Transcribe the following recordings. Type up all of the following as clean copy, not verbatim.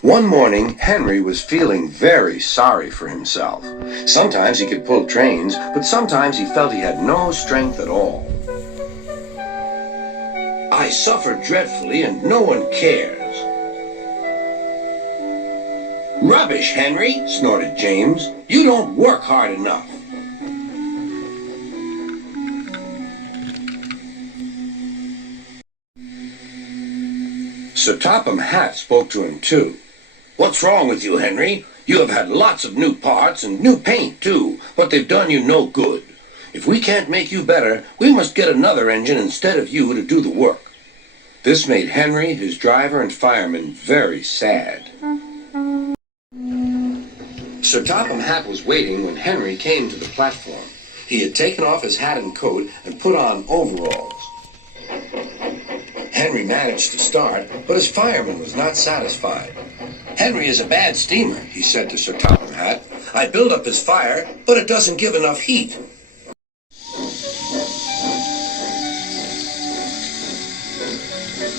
One morning, Henry was feeling very sorry for himself. Sometimes he could pull trains, but sometimes he felt he had no strength at all. I suffer dreadfully and no one cares. Rubbish, Henry, snorted James. You don't work hard enough. Sir Topham Hatt spoke to him too. What's wrong with you, Henry? You have had lots of new parts and new paint, too, but they've done you no good. If we can't make you better, we must get another engine instead of you to do the work. This made Henry, his driver, and fireman very sad. Sir Topham Hatt was waiting when Henry came to the platform. He had taken off his hat and coat and put on overalls. Henry managed to start, but his fireman was not satisfied. Henry is a bad steamer, he said to Sir Topham Hatt. I build up his fire, but it doesn't give enough heat.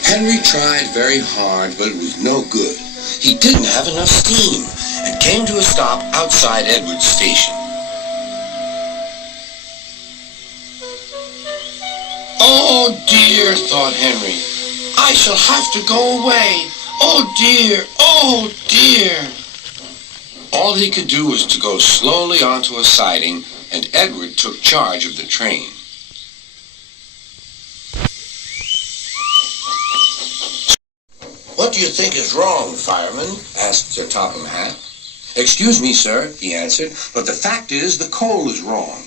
Henry tried very hard, but it was no good. He didn't have enough steam and came to a stop outside Edward's station. Oh dear, thought Henry. I shall have to go away. Oh dear, oh dear. All he could do was to go slowly onto a siding, and Edward took charge of the train. What do you think is wrong, fireman? Asked Sir Topham Hatt. Excuse me, sir, he answered, but the fact is the coal is wrong.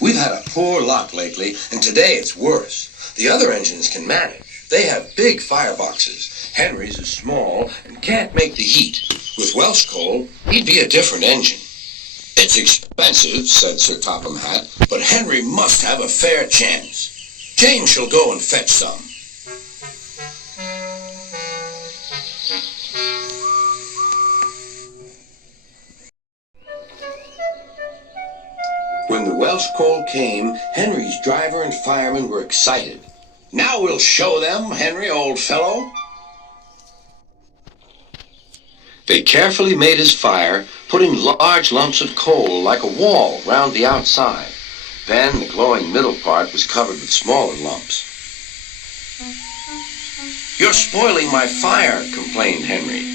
We've had a poor luck lately, and today it's worse. The other engines can manage. They have big fireboxes. Henry's is small and can't make the heat. With Welsh coal, he'd be a different engine. It's expensive, said Sir Topham Hatt, but Henry must have a fair chance. James shall go and fetch some. When the Welsh coal came, Henry's driver and fireman were excited. Now we'll show them, Henry, old fellow. They carefully made his fire, putting large lumps of coal like a wall round the outside. Then the glowing middle part was covered with smaller lumps. You're spoiling my fire, complained Henry.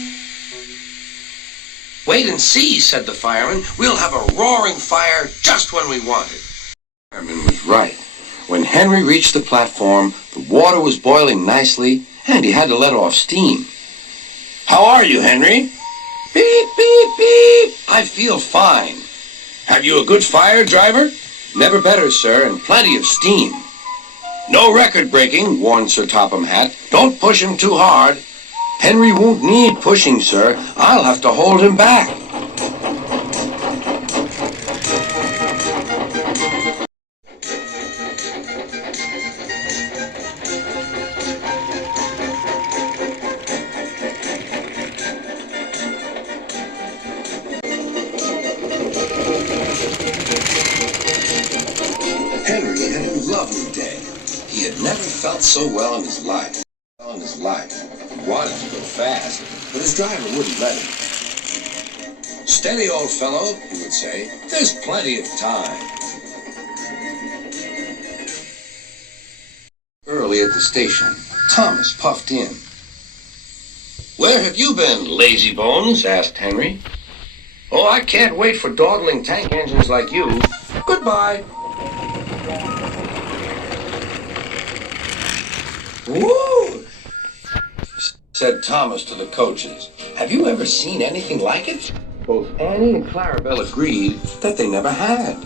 Wait and see, said the fireman. We'll have a roaring fire just when we want it. The fireman was right. When Henry reached the platform, the water was boiling nicely, and he had to let off steam. How are you, Henry? Beep, beep, beep. I feel fine. Have you a good fire, driver? Never better, sir, and plenty of steam. No record breaking, warned Sir Topham Hatt. Don't push him too hard. Henry won't need pushing, sir. I'll have to hold him back. Henry had a lovely day. He had never felt so well in his life. He wanted to go fast, but his driver wouldn't let him. Steady, old fellow, he would say. There's plenty of time. Early at the station, Thomas puffed in. Where have you been, lazy bones? Asked Henry. Oh, I can't wait for dawdling tank engines like you. Goodbye. Woo! Said Thomas to the coaches. Have you ever seen anything like it? Both Annie and Clarabelle agreed that they never had.